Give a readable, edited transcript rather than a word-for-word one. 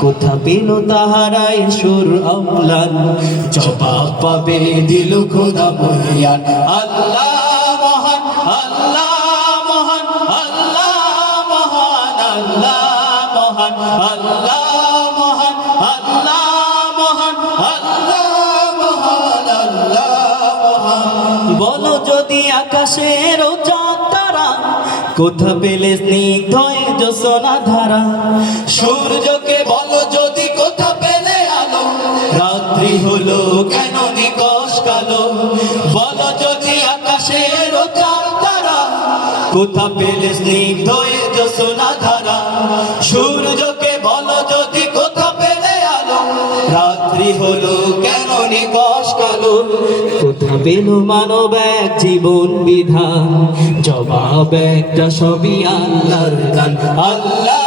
কোথা পেল তাহারাই সুর অম্লান, জবাব পাবে দিল খোদা মহিয়ান। আল্লাহ মহান, আল্লাহ মহান, আল্লাহ মহান, আল্লাহ মহান, আল্লাহ মহান, আল্লাহ মহান, আল্লাহ মহান, আল্লাহ মহান। বলো যদি আকাশের চাঁদ তারা কোথা পেলে স্নিগ্ধ জ্যোৎস্না ধারা, সূর্যকে বলো যদি কোথা পেলে আলো, রাত্রি হলো কেন নিকষ কালো। বলো যদি আকাশের চাঁদ তারা কোথা পেলে স্নিগ্ধ জ্যোৎস্না ধারা, সূর্যকে বলো যদি কোথা পেলে আলো, রাত্রি হলো কেন নিকষ কালো। কোথা পেল মানব এক জীবন বিধান, জবাব একটা সবই আল্লাহর দান। আল্লাহ